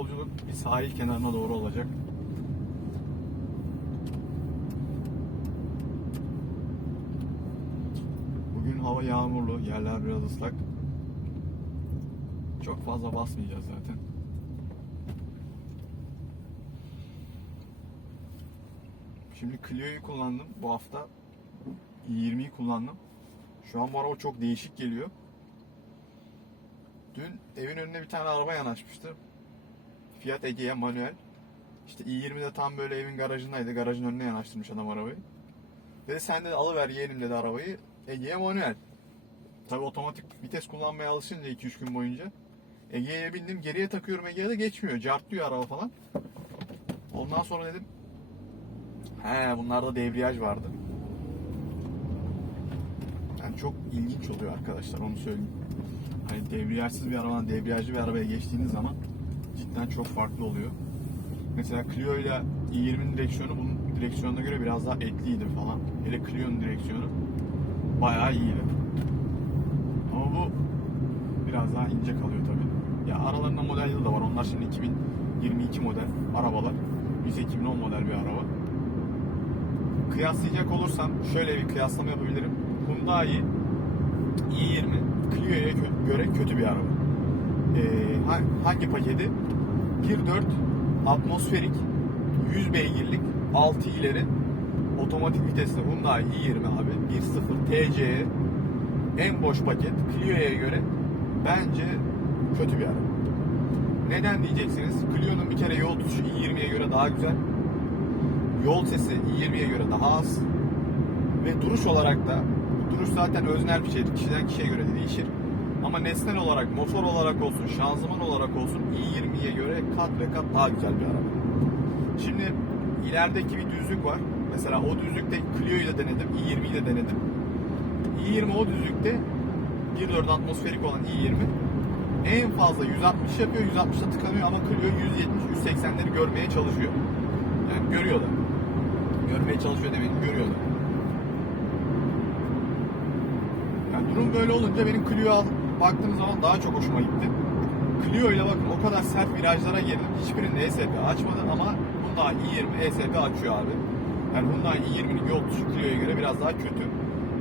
yolculuk bir sahil kenarına doğru olacak. Bugün hava yağmurlu, yerler biraz ıslak. Çok fazla basmayacağız zaten. Şimdi Clio'yu kullandım bu hafta. i20'yi kullandım. Şu an bu araba çok değişik geliyor. Dün evin önüne bir tane araba yanaşmıştı. Fiat Egea manuel. İşte i20'de tam böyle evin garajındaydı. Garajın önüne yanaştırmış adam arabayı. Dedi sen de alıver yeğenim dedi arabayı. Egea manuel. Tabi otomatik vites kullanmaya alışınca 2-3 gün boyunca. Egea'ya bindim geriye takıyorum Egea'da geçmiyor. Cartlıyor araba falan. Ondan sonra dedim He bunlarda debriyaj vardı. Yani çok ilginç oluyor arkadaşlar onu söyleyeyim. Hani debriyajsız bir arabadan debriyajlı bir arabaya geçtiğiniz zaman cidden çok farklı oluyor. Mesela Clio ile i20'nin direksiyonu bunun direksiyonuna göre biraz daha etliydi falan. Hele Clio'nun direksiyonu bayağı iyiydi. Ama bu biraz daha ince kalıyor tabii. Ya aralarında model yılı da var. Onlar şimdi 2022 model arabalar. Biz 2010 model bir araba. Kıyaslayacak olursam şöyle bir kıyaslama yapabilirim. Hyundai i20 Clio'ya göre kötü bir araba. Ha- hangi paketi? 1.4 atmosferik 100 beygirlik 6 ileri otomatik vitesli Hyundai i20 abi 1.0 TCE en boş paket Clio'ya göre bence kötü bir araba. Neden diyeceksiniz? Clio'nun bir kere yol tutuşu i20'ye göre daha güzel. Yol sesi i20'ye göre daha az. Ve duruş olarak da duruş zaten öznel bir şeydir. Kişiden kişiye göre de değişir. Ama nesnel olarak, motor olarak olsun, şanzıman olarak olsun i20'ye göre kat ve kat daha güzel bir araba. Şimdi ilerideki bir düzlük var. Mesela o düzlükte Clio'yu da denedim, i20'yi de denedim. i20 o düzlükte 1.4 atmosferik olan i20 en fazla 160 yapıyor, 160'da tıkanıyor ama Clio 170-180'leri görmeye çalışıyor. Yani görüyor da. Görmeye çalışıyor demeyelim, görüyor da. Yani durum böyle olunca benim alıp baktığım zaman daha çok hoşuma gitti. Clio ile bakın o kadar sert virajlara girdim. Hiçbirinde ESP açmadı ama Hyundai i20 ESP açıyor abi. Yani Hyundai i20'nin yol tutuşu Clio'ya göre biraz daha kötü.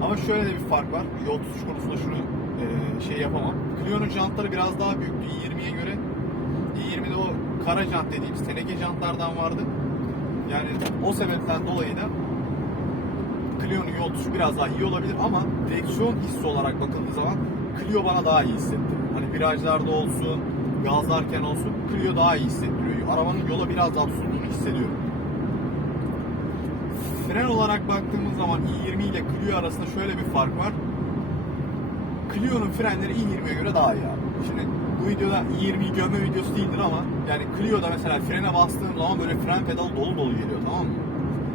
Ama şöyle de bir fark var. Yol tutuş konusunda şunu e, şey yapamam. Clio'nun jantları biraz daha büyüktü i20'ye göre. i20'de o kara jant dediğimiz teneke jantlardan vardı. Yani o sebepten dolayı da Clio'nun yol tutuşu biraz daha iyi olabilir ama direksiyon hissi olarak bakıldığı zaman Clio bana daha iyi hissetti. Hani virajlarda olsun, gazlarken olsun Clio daha iyi hissettiriyor. Arabanın yola biraz tutunduğunu hissediyorum. Fren olarak baktığımız zaman i20 ile Clio arasında şöyle bir fark var. Clio'nun frenleri i20'ye göre daha iyi abi. Şimdi bu videoda i20'yi gömme videosu değildir ama yani Clio'da mesela frene bastığım zaman böyle fren pedalı dolu dolu geliyor tamam mı?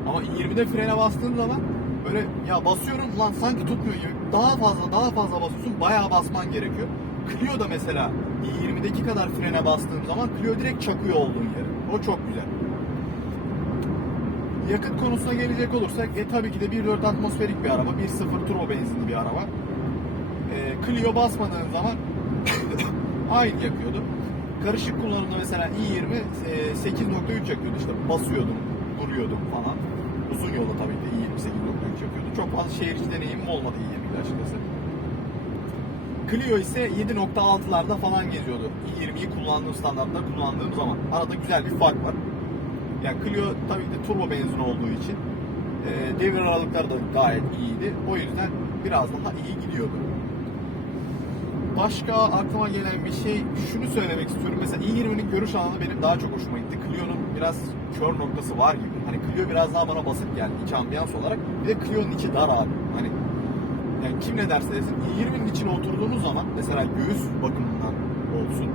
Ama i20'de frene bastığım zaman böyle ya basıyorum lan sanki tutmuyor gibi daha fazla daha fazla basıyorsun bayağı basman gerekiyor. Clio'da mesela i20'deki kadar frene bastığım zaman Clio direkt çakıyor olduğun yere. O çok güzel. Yakıt konusuna gelecek olursak e tabii ki de 1.4 atmosferik bir araba, 1.0 turbo benzinli bir araba. E, Clio basmadığın zaman aynı yakıyordu. Karışık kullanımda mesela i20 e, 8.3 yakıyordu işte basıyordum, duruyordum falan. Uzun yolda tabii ki de i20 8.3 yakıyordu. Çok fazla şehir içi deneyimim olmadı i20 ile açıkçası. Clio ise 7.6'larda falan geziyordu. i20'yi kullandığım standartta kullandığım zaman. Arada güzel bir fark var. Yani Clio tabii de turbo benzin olduğu için e, devir aralıkları da gayet iyiydi. O yüzden biraz daha iyi gidiyordu. Başka aklıma gelen bir şey şunu söylemek istiyorum. Mesela i20'nin görüş alanı benim daha çok hoşuma gitti. Clio'nun biraz kör noktası var gibi. Clio biraz daha bana basık geldi iç ambiyans olarak. Bir de Clio'nun içi dar abi. Hani yani kim ne derse desin i20'nin içine oturduğunuz zaman mesela göğüs bakımından olsun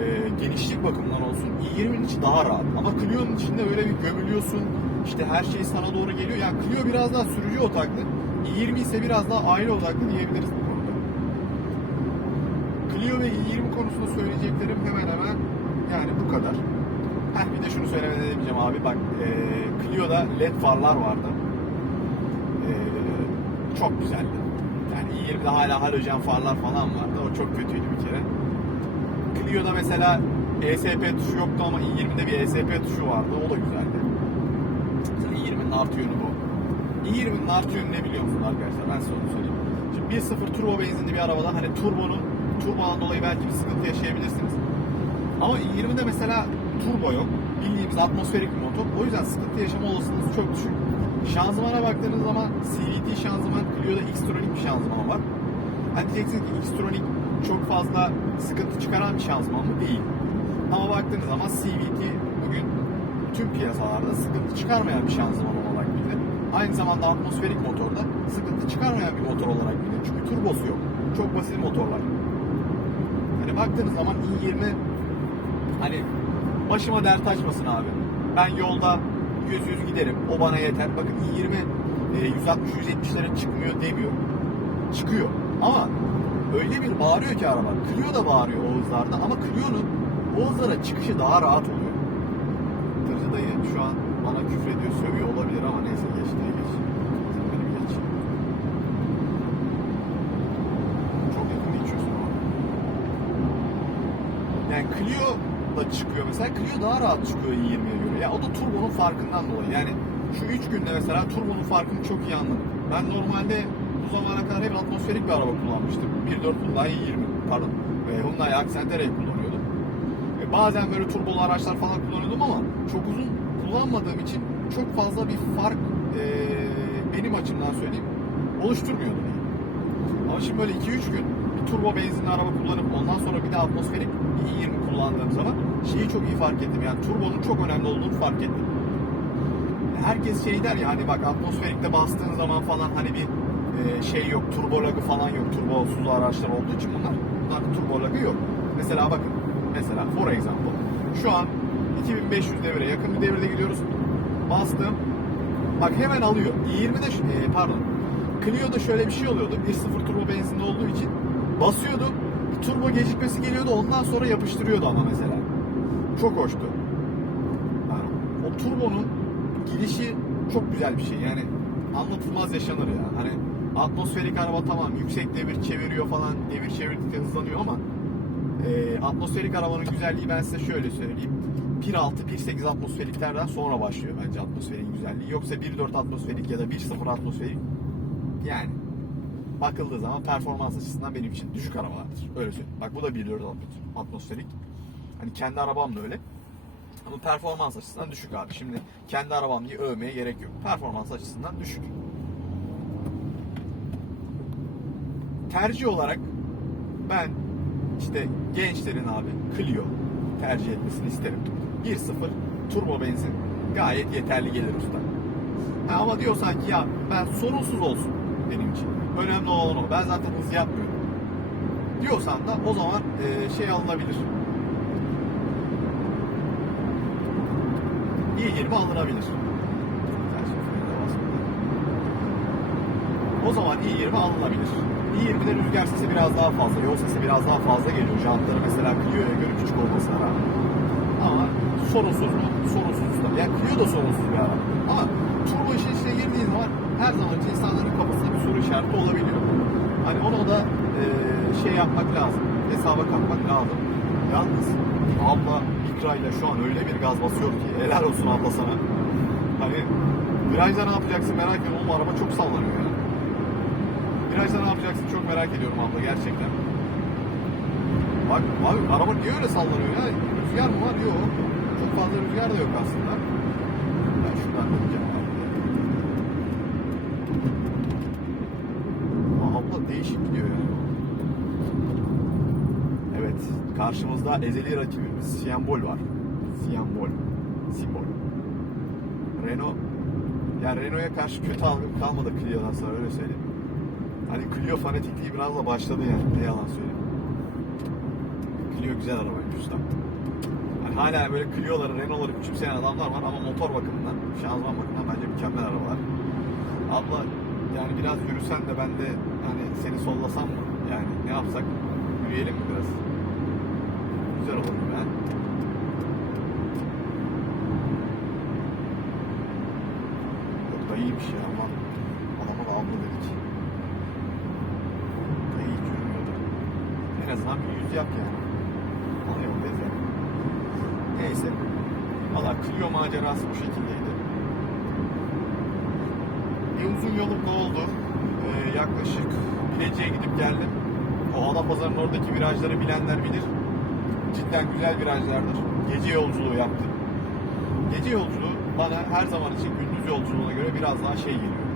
e, genişlik bakımından olsun i20'nin içi daha rahat. Ama Clio'nun içinde öyle bir gömülüyorsun. İşte her şey sana doğru geliyor. Yani Clio biraz daha sürücü odaklı. i20 ise biraz daha aile odaklı diyebiliriz bu konuda. Clio ve i20 konusunda söyleyeceklerim hemen hemen yani bu kadar. Heh bir de şunu söylemeden edemeyeceğim abi. Bak e, Clio'da led farlar vardı. E, çok güzeldi. Yani i20'de hala halojen farlar falan vardı. O çok kötüydü bir kere. Clio'da mesela ESP tuşu yoktu ama i20'de bir ESP tuşu vardı. O da güzeldi. Mesela i20'nin artı yönü bu. i20'nin artı yönü ne biliyor musunuz arkadaşlar? Ben size onu söyleyeyim. Şimdi 1.0 turbo benzinli bir arabada hani turbonun turbodan dolayı belki bir sıkıntı yaşayabilirsiniz. Ama i20'de mesela turbo yok. Bildiğimiz atmosferik bir motor. O yüzden sıkıntı yaşama olasılığınız çok düşük. Şanzımana baktığınız zaman CVT şanzıman, Clio'da X-Tronic bir şanzıman var. Hani diyeceksiniz ki X-Tronic çok fazla sıkıntı çıkaran bir şanzıman mı? Değil. Ama baktığınız zaman CVT bugün tüm piyasalarda sıkıntı çıkarmayan bir şanzıman olarak bilinir. Aynı zamanda atmosferik motorda sıkıntı çıkarmayan bir motor olarak bilinir. Çünkü turbosu yok. Çok basit motorlar. Hani baktığınız zaman i20 hani başıma dert açmasın abi. Ben yolda 100 100 giderim. O bana yeter. Bakın i20 e, 160-170'lere çıkmıyor demiyor. Çıkıyor. Ama öyle bir bağırıyor ki araba. Clio da bağırıyor o hızlarda ama Clio'nun o hızlara çıkışı daha rahat oluyor. Tırcı dayı şu an bana küfrediyor, sövüyor olabilir ama neyse geç diye geç. Sen beni bir geç. Çok yakın geçiyorsun ama. Yani Clio çıkıyor mesela. Clio daha rahat çıkıyor 20'ye göre. Ya o da turbonun farkından dolayı. Yani şu 3 günde mesela turbonun farkını çok iyi anladım. Ben normalde bu zamana kadar hep atmosferik bir araba kullanmıştım. 1.4 Hyundai 20 pardon. Ve Hyundai Accentera'yı kullanıyordum. E, bazen böyle turbolu araçlar falan kullanıyordum ama çok uzun kullanmadığım için çok fazla bir fark e, benim açımdan söyleyeyim oluşturmuyordu. Ama şimdi böyle 2-3 gün turbo benzinli araba kullanıp ondan sonra bir de atmosferik bir i20 kullandığım zaman şeyi çok iyi fark ettim. Yani turbonun çok önemli olduğunu fark ettim. Herkes şey der ya hani bak atmosferikte bastığın zaman falan hani bir e, şey yok, turbo lagı falan yok. Turbosuz araçlar olduğu için bunlar. Bunlarda turbo lagı yok. Mesela bakın, mesela for example. Şu an 2500 devire yakın bir devirde gidiyoruz. Bastım. Bak hemen alıyor. i20'de ş- e, pardon. Clio'da şöyle bir şey oluyordu. 1.0 turbo benzinli olduğu için basıyordu. Turbo gecikmesi geliyordu. Ondan sonra yapıştırıyordu ama mesela. Çok hoştu. Yani o turbonun girişi çok güzel bir şey. Yani anlatılmaz yaşanır ya. Hani atmosferik araba tamam yüksek devir çeviriyor falan. Devir çevirdikçe hızlanıyor ama e, atmosferik arabanın güzelliği ben size şöyle söyleyeyim. 1.6, 1.8 atmosferiklerden sonra başlıyor bence atmosferin güzelliği. Yoksa 1.4 atmosferik ya da 1.0 atmosferik yani bakıldığı zaman performans açısından benim için düşük arabalardır. Öyle söyleyeyim. Bak bu da 1.4 atmosferik. Hani kendi arabam da öyle. Ama performans açısından düşük abi. Şimdi kendi arabam diye övmeye gerek yok. Performans açısından düşük. Tercih olarak ben işte gençlerin abi Clio tercih etmesini isterim. 1.0 turbo benzin gayet yeterli gelir usta. Ama diyorsan ki ya ben sorunsuz olsun benim için. Önemli olan o. Ben zaten hız yapmıyorum. Diyorsan da o zaman e, şey alınabilir. i20 alınabilir. O zaman i20 alınabilir. i20'de rüzgar sesi biraz daha fazla, yol sesi biraz daha fazla geliyor. Jantları mesela Clio'ya göre küçük olmasına rağmen. Ama sorunsuz mu? Sorunsuz da. Yani Clio da sorunsuz bir araba. Ama turbo işin içine girdiği zaman her zaman için insanların kafasında bir soru işareti olabiliyor. Hani onu da e, şey yapmak lazım. Hesaba katmak lazım. Yalnız abla Mikra ile şu an öyle bir gaz basıyor ki helal olsun abla sana. Hani virajda ne yapacaksın merak ediyorum. Oğlum araba çok sallanıyor ya. Virajda ne yapacaksın çok merak ediyorum abla gerçekten. Bak abi araba niye öyle sallanıyor ya? Rüzgar mı var? Yok. Çok fazla rüzgar da yok aslında. Ben şuradan gideceğim abi. Aa, Abla değişik gidiyor yani. Evet, karşımızda ezeli rakibimiz Siembol var. Siembol. Simbol. Renault. Yani Renault'a karşı kötü algım kalmadı Clio'dan sonra öyle söyleyeyim. Hani Clio fanatikliği biraz da başladı yani. Ne yalan söyleyeyim. Clio güzel arabaymış usta. Hani hala böyle Clio'ları, Renault'ları küçümseyen adamlar var ama motor bakımından, şanzıman bakımından bence mükemmel arabalar. Abla yani biraz yürüsen de ben de hani seni sollasam mı? Yani ne yapsak? Yürüyelim mi biraz? Güzel olur mu ben? Yok da iyiymiş ya aman. Adama da abla dedik. Da iyi yürümüyordu. En azından bir yüz yap yani. Ona yoldayız yani. Neyse. Valla Clio macerası bu şekildeydi. Bir uzun yolum da oldu. Ee, yaklaşık Bilecik'e gidip geldim. O Adapazarı'nın oradaki virajları bilenler bilir. Cidden güzel virajlardır. Gece yolculuğu yaptım. Gece yolculuğu bana her zaman için gündüz yolculuğuna göre biraz daha şey geliyor.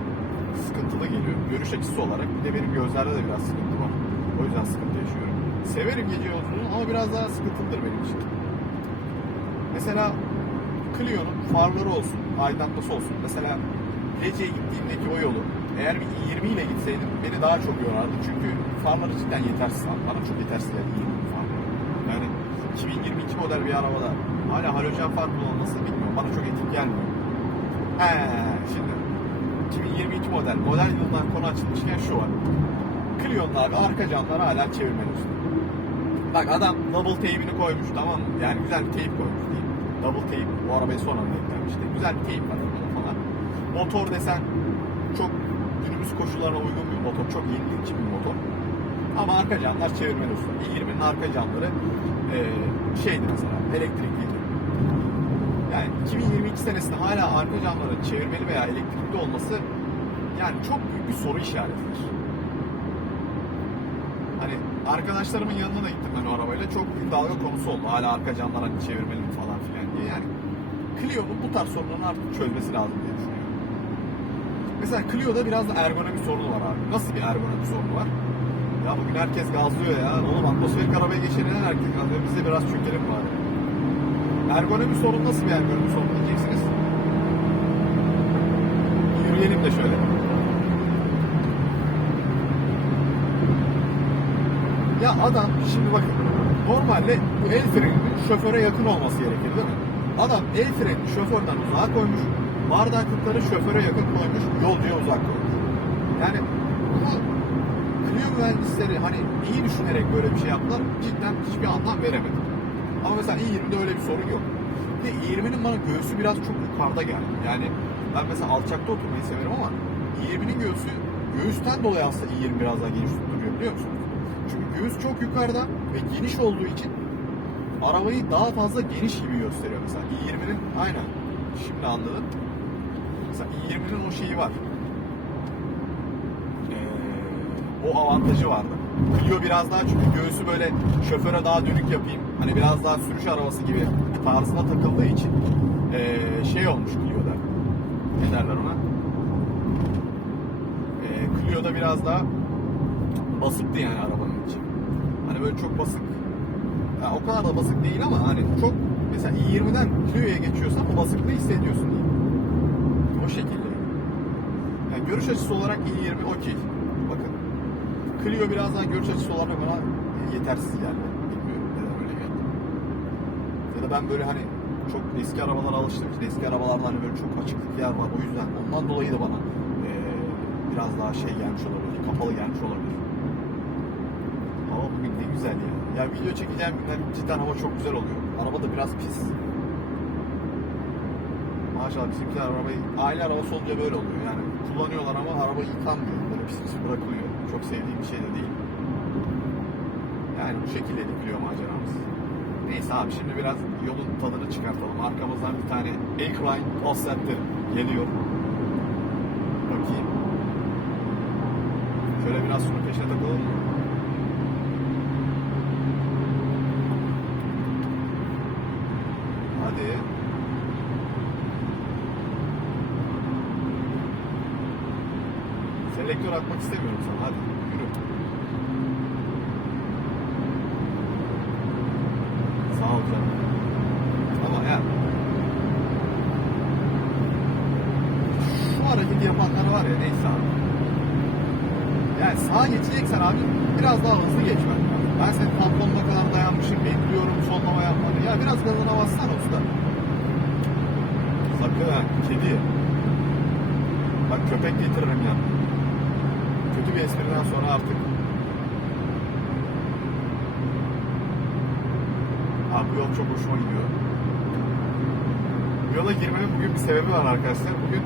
Sıkıntılı geliyor. Görüş açısı olarak. Bir de benim gözlerde de biraz sıkıntı var. O yüzden sıkıntı yaşıyorum. Severim gece yolculuğunu ama biraz daha sıkıntılıdır benim için. Mesela Clio'nun farları olsun, aydınlatması olsun. Mesela Bilecik'e gittiğimdeki o yolu eğer bir 20 ile gitseydim beni daha çok yorardı. Çünkü farları cidden yetersiz. Bana çok yetersiz geldi 20 farları. Yani 2022 model bir arabada hala halojen far kullanılması bilmiyorum. Bana çok etik gelmiyor. He, şimdi 2022 model, model yılından konu açılmışken şu var. Clio'nun abi arka camları hala çevirmeli. Bak adam double tape'ini koymuş tamam mı? Yani güzel bir tape koymuş diyeyim. Double tape bu arabaya son anda eklenmişti. Güzel bir tape var falan. Motor desen çok günümüz koşullarına uygun bir motor. Çok yenilikçi bir motor. Ama arka camlar çevirmeli usta. i20'nin arka camları eee şeydi mesela elektrikliydi. Yani 2022 senesinde hala arka camların çevirmeli veya elektrikli olması yani çok büyük bir soru işaretidir. Hani arkadaşlarımın yanına da gittim ben o arabayla. Çok büyük dalga konusu oldu. Hala arka camlar hani çevirmeli falan filan diye. Yani Clio'nun bu tarz sorunlarını artık çözmesi lazım diye düşünüyorum. Mesela Clio'da biraz da ergonomi sorunu var abi. Nasıl bir ergonomi sorunu var? Ya bugün herkes gazlıyor ya. Oğlum atmosferik arabaya geçebilen herkes gazlıyor. Biz biraz çökelim bari. Ergonomi sorunu nasıl bir ergonomi sorunu diyeceksiniz? Yürüyelim de şöyle. Ya adam şimdi bakın normalde el freninin şoföre yakın olması gerekir değil mi? Adam el frenini şoförden uzağa koymuş, bardaklıkları şoföre yakın koymuş, yolcuya uzak koymuş. Yani bu Clio mühendisleri hani iyi düşünerek böyle bir şey yaptılar cidden hiçbir anlam veremedi. Ama mesela i20'de öyle bir sorun yok. Bir de i20'nin bana göğsü biraz çok yukarıda geldi. Yani ben mesela alçakta oturmayı severim ama i20'nin göğsü göğüsten dolayı aslında i20 biraz daha geniş tutturuyor biliyor musunuz? Çünkü göğüs çok yukarıda ve geniş olduğu için arabayı daha fazla geniş gibi gösteriyor mesela. i20'nin aynen şimdi anladım. Mesela i20'nin o şeyi var. Ee, o avantajı vardı. Clio biraz daha çünkü göğsü böyle şoföre daha dönük yapayım. Hani biraz daha sürüş arabası gibi tarzına takıldığı için ee, şey olmuş Clio'da. Ne derler ona? Ee, Clio'da biraz daha basıktı yani arabanın içi. Hani böyle çok basık. Ya o kadar da basık değil ama hani çok mesela i20'den Clio'ya geçiyorsan o basıklığı hissediyorsun diyeyim. O şekilde. Yani görüş açısı olarak i20 okey. Clio biraz daha görüş açısı olarak bana yetersiz geldi. Bilmiyorum neden öyle geldi. Ya da ben böyle hani çok eski arabalara alıştığım için eski arabalarda hani böyle çok açıklık yer var. O yüzden ondan dolayı da bana eee, biraz daha şey gelmiş olabilir. Kapalı gelmiş olabilir. Hava bugün ne güzel ya. Ya video çekeceğim günler cidden hava çok güzel oluyor. Araba da biraz pis. Maşallah bizimkiler arabayı aile arabası olunca böyle oluyor. Yani kullanıyorlar ama araba yıkanmıyor. Böyle pis pis bırakılıyor. Çok sevdiğim bir şey de değil. Yani bu şekilde dikiliyor maceramız. Neyse abi şimdi biraz yolun tadını çıkartalım. Arkamızdan bir tane Equine Offset'tir geliyor. Bakayım. Şöyle biraz şunun peşine takalım mı? Hadi. Selektör atmak istemiyorum sana. Hadi yürü. Sağ ol canım. Ama ya şu hareketi yapanlar var ya neyse abi. Yani sağa geçeceksen abi biraz daha hızlı geçmen. Ben senin tamponuna kadar dayanmışım, bekliyorum, sonlama yapmanı. Ya biraz gazına bassana usta. Sakın ha, kedi. Bak köpek getiririm ya. Kötü bir espriden sonra artık. Abi bu yol çok hoşuma gidiyor. Yola girmemin bugün bir sebebi var arkadaşlar. Bugün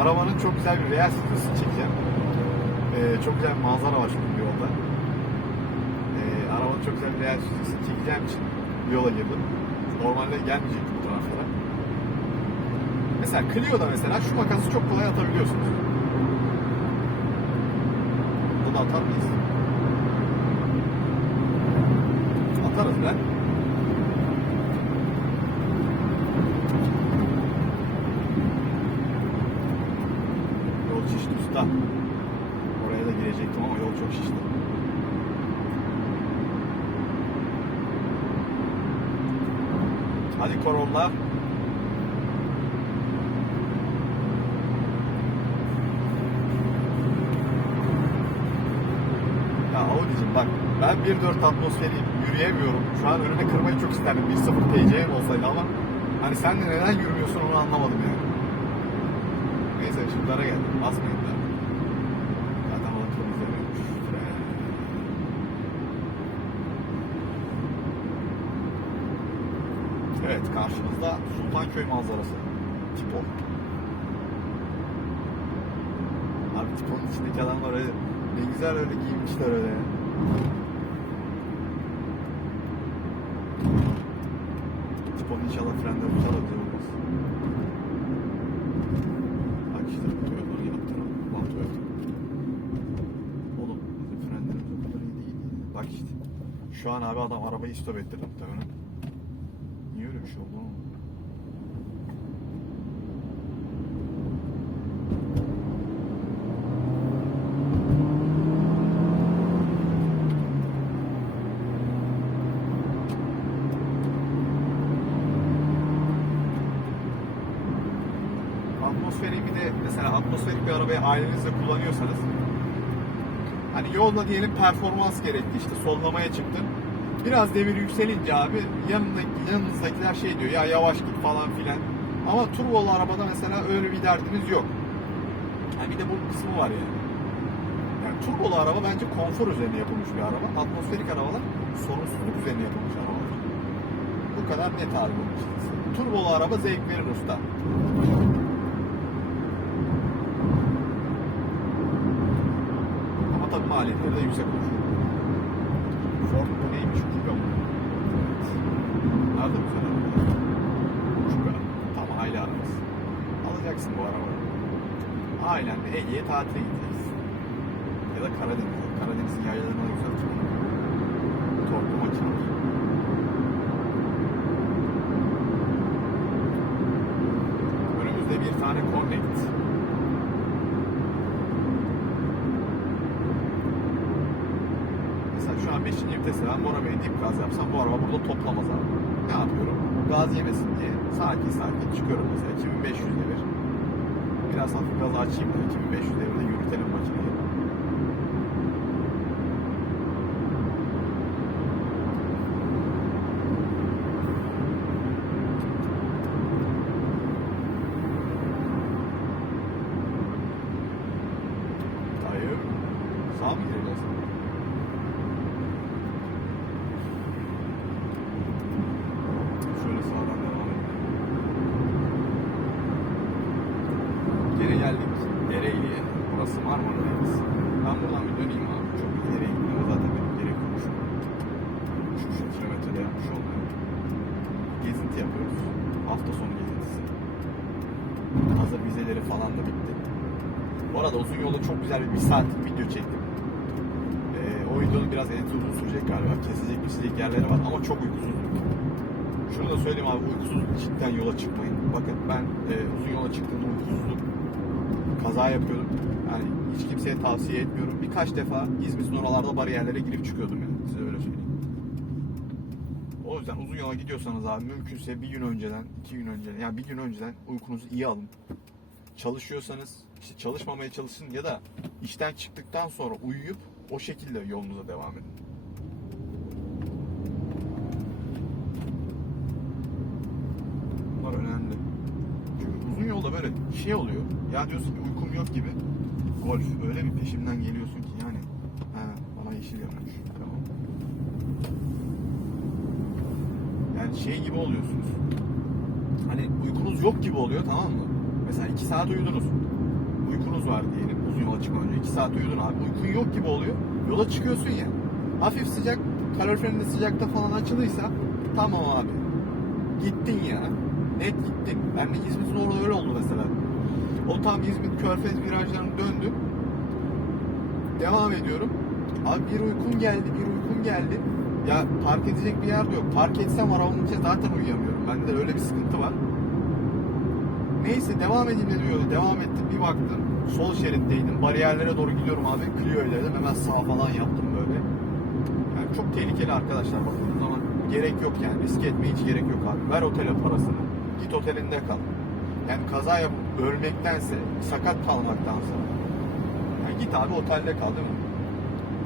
arabanın çok güzel bir real videosu çekeceğim. Ee, çok güzel bir manzara var şimdi yolda. Ee, arabanın çok güzel bir real videosu çekeceğim için yola girdim. Normalde gelmeyecekti bu taraflara. Mesela Clio'da mesela şu makası çok kolay atabiliyorsunuz. Da atar mıyız? Atarız be. Yol şişti usta. Oraya da girecektim ama yol çok şişti. Hadi Corolla. Ya Audi'cim bak ben 1.4 atmosferi yürüyemiyorum. Şu an önüne kırmayı çok isterdim 1.0 TC'm olsaydı ama hani sen de neden yürümüyorsun onu anlamadım yani. Neyse ışıklara geldim. Basmayın da. Zaten bana kırmızı yanıyormuş. Evet karşımızda Sultanköy manzarası. Tipo. Abi Tipo'nun içindeki adamlar öyle ne güzel öyle giyinmişler öyle. Tipo'nun inşallah da güzel olmaz. Bak işte Toyota'nın yaptıran Lan Toyota. Oğlum bizim frenlerimiz o kadar iyi değil. Bak işte. Şu an abi adam arabayı stop ettirdi muhtemelen. Niye öyle bir şey oldu oğlum? Atmosferik bir de mesela atmosferik bir arabayı ailenizle kullanıyorsanız hani yolda diyelim performans gerekti işte sollamaya çıktın. Biraz devir yükselince abi yanındaki, yanınızdakiler şey diyor ya yavaş git falan filan. Ama turbolu arabada mesela öyle bir derdiniz yok. Yani bir de bu kısmı var yani. Yani turbolu araba bence konfor üzerine yapılmış bir araba. Atmosferik arabalar sorunsuzluk üzerine yapılmış arabalar. Bu kadar net abi bunun. Turbolu araba zevk verir usta. Ama tabii maliyetleri de yüksek olur. Ford bu neymiş? Kuga mı? Nerede bu kadar? Kuga. Tam aile arabası. Alacaksın bu arabayı. Ailenle Ege'ye tatile gideceksin. Ya da Karadeniz. Karadeniz'in yaylalarına güzel çıkıyor. Torklu makineler. Önümüzde bir tane Connect. Mesela şu an 5. vitese ben bu arabayı dip gaz yapsam bu araba burada toplamaz abi. Ne yapıyorum? Gaz yemesin diye sakin sakin çıkıyorum mesela 2500 devir. Biraz hafif gaz açayım da 2500 devirde yürütelim makineyi. Hayır. Sağ mı gireceğiz? Şöyle sağdan devam edelim. Geri geldik Ereğli'ye. Burası Marmara Denizi. Ben buradan bir döneyim abi. Çok ileriye gitmeme zaten benim gerek yok şu an. Şu, şu kilometrede yapmış olmuyor. Gezinti yapıyoruz. Hafta sonu gezintisi. Hazır vizeleri falan da bitti. Bu arada uzun yolda çok güzel bir, bir saatlik video çektim. Ee, o videonun biraz editi uzun sürecek galiba. Kesilecek kesilecek yerleri var ama çok uykusuzluk. Söyleyeyim abi uykusuzluk yola çıkmayın. Bakın ben e, uzun yola çıktığımda uykusuzluk kaza yapıyordum. Yani hiç kimseye tavsiye etmiyorum. Birkaç defa İzmir'in oralarda bariyerlere girip çıkıyordum yani. Size öyle söyleyeyim. O yüzden uzun yola gidiyorsanız abi mümkünse bir gün önceden, iki gün önceden, yani bir gün önceden uykunuzu iyi alın. Çalışıyorsanız işte çalışmamaya çalışın ya da işten çıktıktan sonra uyuyup o şekilde yolunuza devam edin. Önemli. Çünkü uzun yolda böyle şey oluyor. Ya diyorsun ki uykum yok gibi. Golf öyle bir peşimden geliyorsun ki yani. Ha, bana yeşil yanmış. Tamam. Yani şey gibi oluyorsunuz. Hani uykunuz yok gibi oluyor tamam mı? Mesela 2 saat uyudunuz. Uykunuz var diyelim uzun yola çıkmadan önce. 2 saat uyudun abi. Uykun yok gibi oluyor. Yola çıkıyorsun ya. Hafif sıcak, kaloriferin de sıcakta falan açılıysa tamam abi. Gittin ya. Net gittin. Ben de İzmit'in orada öyle oldu mesela. O tam İzmit Körfez virajlarını döndüm. Devam ediyorum. Abi bir uykum geldi, bir uykum geldi. Ya park edecek bir yer de yok. Park etsem arabanın içinde zaten uyuyamıyorum. Bende de öyle bir sıkıntı var. Neyse devam edeyim de diyor. Devam ettim bir baktım. Sol şeritteydim. Bariyerlere doğru gidiyorum abi. Clio ilerledim. Hemen sağ falan yaptım böyle. Yani çok tehlikeli arkadaşlar bakın zaman gerek yok yani. Risk etmeye hiç gerek yok abi. Ver otele parasını. Git otelinde kal. Yani kaza yapıp ölmektense, sakat kalmaktansa. Yani git abi otelde kal değil mi?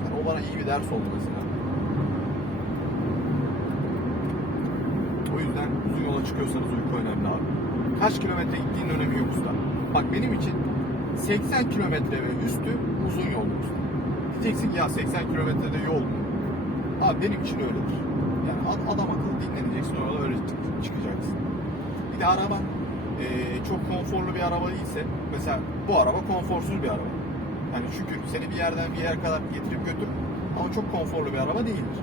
Yani o bana iyi bir ders oldu mesela. O yüzden uzun yola çıkıyorsanız uyku önemli abi. Kaç kilometre gittiğinin önemi yok usta. Bak benim için 80 kilometre ve üstü uzun yol usta. Diyeceksin ya 80 kilometrede yol mu? Abi benim için öyledir. Yani ad- adam akıllı dinleneceksin orada öyle çık- çıkacaksın. Bir de araba eee, çok konforlu bir araba değilse mesela bu araba konforsuz bir araba. Yani çünkü seni bir yerden bir yere kadar getirip götür ama çok konforlu bir araba değildir.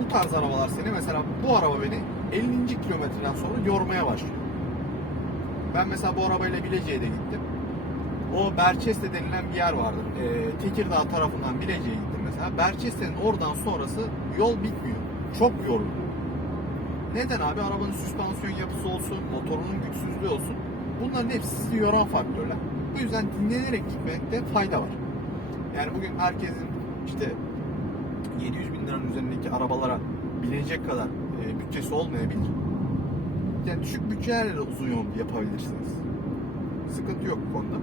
Bu tarz arabalar seni mesela bu araba beni 50. kilometreden sonra yormaya başlıyor. Ben mesela bu arabayla Bilecik'e de gittim. O Berçeste denilen bir yer vardır. Ee, Tekirdağ tarafından Bilecik'e gittim mesela. Berçeste'nin oradan sonrası yol bitmiyor. Çok yorgun. Neden abi? Arabanın süspansiyon yapısı olsun, motorunun güçsüzlüğü olsun. Bunların hepsi sizi yoran faktörler. Bu yüzden dinlenerek gitmekte fayda var. Yani bugün herkesin işte 700 bin liranın üzerindeki arabalara binecek kadar e, bütçesi olmayabilir. Yani düşük bütçelerle de uzun yol yapabilirsiniz. Sıkıntı yok bu konuda.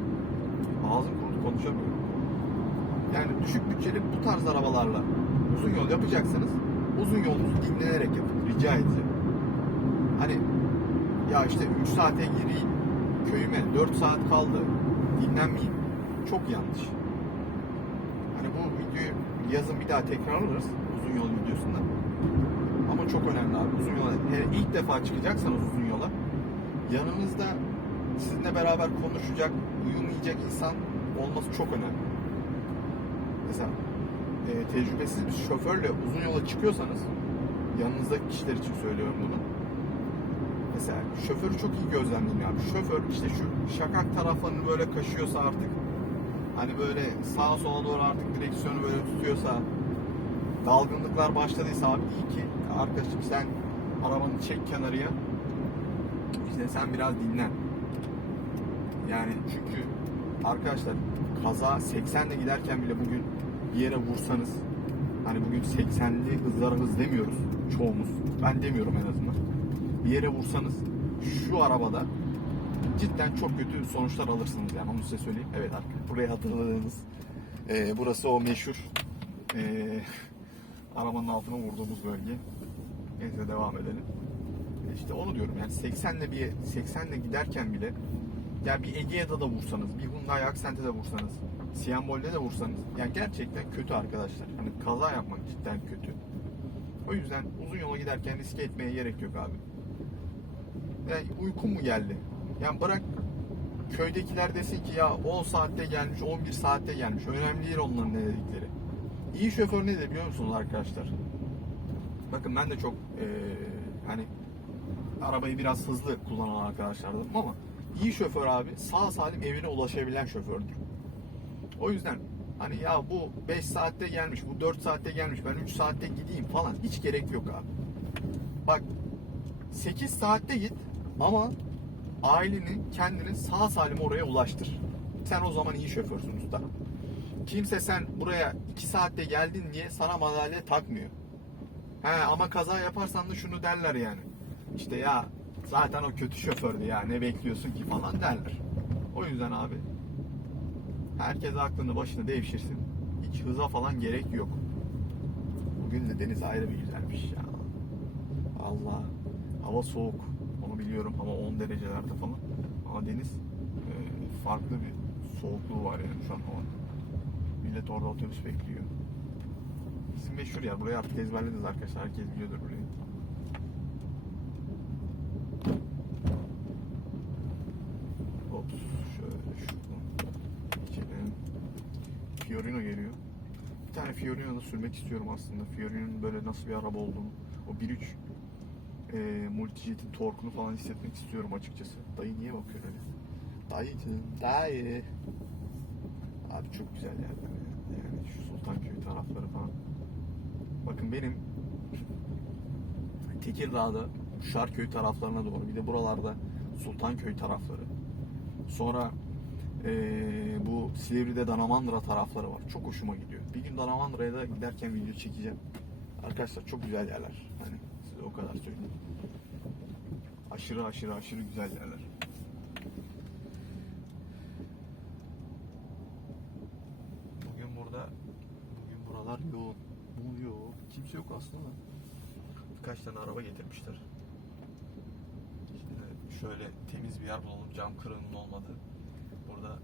Ağzım kurudu konuşamıyorum. Yani düşük bütçeli bu tarz arabalarla uzun yol yapacaksanız uzun yolunuzu dinlenerek yapın. Rica edeceğim. Ya işte 3 saate gireyim köyüme 4 saat kaldı dinlenmeyeyim. Çok yanlış. Hani bu videoyu yazın bir daha tekrarlarız uzun yol videosunda. Ama çok önemli abi uzun yola. Hele ilk defa çıkacaksanız uzun yola yanınızda sizinle beraber konuşacak, uyumayacak insan olması çok önemli. Mesela e, tecrübesiz bir şoförle uzun yola çıkıyorsanız yanınızdaki kişiler için söylüyorum bunu. Mesela şoförü çok iyi gözlemleyin abi. Şoför işte şu şakak taraflarını böyle kaşıyorsa artık hani böyle sağa sola doğru artık direksiyonu böyle tutuyorsa dalgınlıklar başladıysa abi iyi ki arkadaşım sen arabanı çek kenarıya işte sen biraz dinlen. Yani çünkü arkadaşlar kaza 80 ile giderken bile bugün bir yere vursanız hani bugün 80'li hızlara hız demiyoruz çoğumuz. Ben demiyorum en azından. Bir yere vursanız şu arabada cidden çok kötü sonuçlar alırsınız yani onu size söyleyeyim. Evet arkadaşlar buraya hatırladığınız e, burası o meşhur e, arabanın altına vurduğumuz bölge. Neyse devam edelim. İşte onu diyorum yani 80 ile bir 80 ile giderken bile ya bir Egea'da da vursanız, bir Hyundai Accent'e de vursanız, Siambol'de de vursanız yani gerçekten kötü arkadaşlar. Hani kaza yapmak cidden kötü. O yüzden uzun yola giderken riske etmeye gerek yok abi. Yani uykum mu geldi? Yani bırak köydekiler desin ki ya 10 saatte gelmiş, 11 saatte gelmiş. Önemli değil onların ne dedikleri. İyi şoför ne de biliyor musunuz arkadaşlar? Bakın ben de çok eee, hani arabayı biraz hızlı kullanan arkadaşlardım ama iyi şoför abi sağ salim evine ulaşabilen şofördür. O yüzden hani ya bu 5 saatte gelmiş, bu 4 saatte gelmiş, ben 3 saatte gideyim falan hiç gerek yok abi. Bak 8 saatte git ama aileni kendini sağ salim oraya ulaştır. Sen o zaman iyi şoförsün usta. Kimse sen buraya 2 saatte geldin diye sana madalya takmıyor. He ama kaza yaparsan da şunu derler yani. İşte ya zaten o kötü şofördü ya ne bekliyorsun ki falan derler. O yüzden abi herkes aklını başına devşirsin. Hiç hıza falan gerek yok. Bugün de deniz ayrı bir güzelmiş ya. Allah. Hava soğuk. Biliyorum ama 10 derecelerde falan. Ama deniz e, farklı bir soğukluğu var yani şu an hava. Millet orada otobüs bekliyor. Bizim meşhur yer. Burayı artık ezberlediniz arkadaşlar. Herkes biliyordur burayı. Hop şöyle şuradan geçelim. Fiorino geliyor. Bir tane Fiorino da sürmek istiyorum aslında. Fiorino'nun böyle nasıl bir araba olduğunu. O 1.3 e, multijet'in torkunu falan hissetmek istiyorum açıkçası. Dayı niye bakıyor öyle? Dayıcım, dayı. Abi çok güzel yerler ya. Yani şu Sultanköy tarafları falan. Bakın benim Tekirdağ'da Şarköy taraflarına doğru bir de buralarda Sultanköy tarafları. Sonra eee, bu Silivri'de Danamandıra tarafları var. Çok hoşuma gidiyor. Bir gün Danamandıra'ya da giderken video çekeceğim. Arkadaşlar çok güzel yerler. Hani o kadar söyleyeyim. Aşırı aşırı aşırı güzel yerler. Bugün burada bugün buralar yoğun. Bu yoğun. Kimse yok aslında. Birkaç tane araba getirmişler. Şimdi şöyle temiz bir yer bulalım. Cam kırığının olmadığı. Burada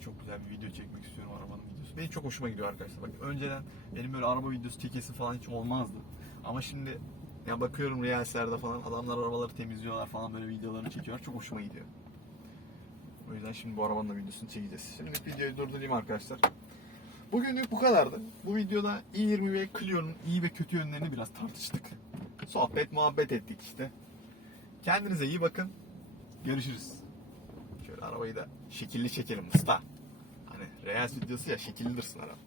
çok güzel bir video çekmek istiyorum arabanın videosu. Benim çok hoşuma gidiyor arkadaşlar. Bak önceden benim böyle araba videosu çekesi falan hiç olmazdı. Ama şimdi ya bakıyorum Reels'lerde falan adamlar arabaları temizliyorlar falan böyle videolarını çekiyorlar. Çok hoşuma gidiyor. O yüzden şimdi bu arabanın da videosunu çekeceğiz. Şimdi videoyu durdurayım arkadaşlar. Bugünlük bu kadardı. Bu videoda i20 ve Clio'nun iyi ve kötü yönlerini biraz tartıştık. Sohbet muhabbet ettik işte. Kendinize iyi bakın. Görüşürüz. Şöyle arabayı da şekilli çekelim usta. Hani Reels videosu ya şekillidirsin araba.